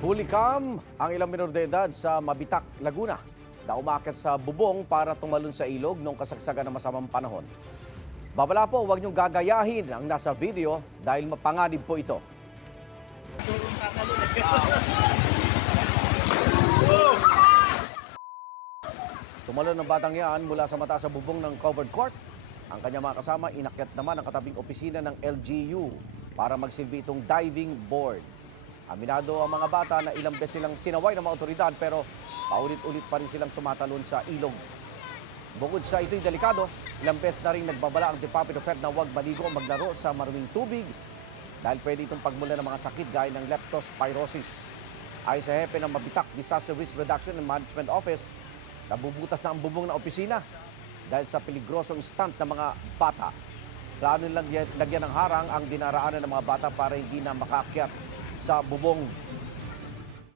Hulikam ang ilang minor de edad sa Mabitak, Laguna na umakyat sa bubong para tumalon sa ilog noong kasagsagan ng masamang panahon. Babala po, huwag niyong gagayahin ang nasa video dahil mapanganib po ito. Tumalon ng batang yan mula sa mataas sa bubong ng covered court. Ang kanyang mga kasama, inakyat naman ang katabing opisina ng LGU para magsilbi itong diving board. Aminado ang mga bata na ilang beses silang sinaway ng mga otoridad pero paulit-ulit pa rin silang tumatalon sa ilog. Bukod sa ito'y delikado, ilang beses na rin nagbabala ang Department of Health na huwag maligo o maglaro sa maruming tubig dahil pwede itong pagmula ng mga sakit gaya ng leptospirosis. Ayon sa hepe ng Mabitak Disaster Risk Reduction and Management Office, nabubutas na ang bubong na opisina dahil sa peligrosong stunt ng mga bata. Plano nilang lagyan ng harang ang dinaraanan ng mga bata para hindi na makaakyat sa bubong.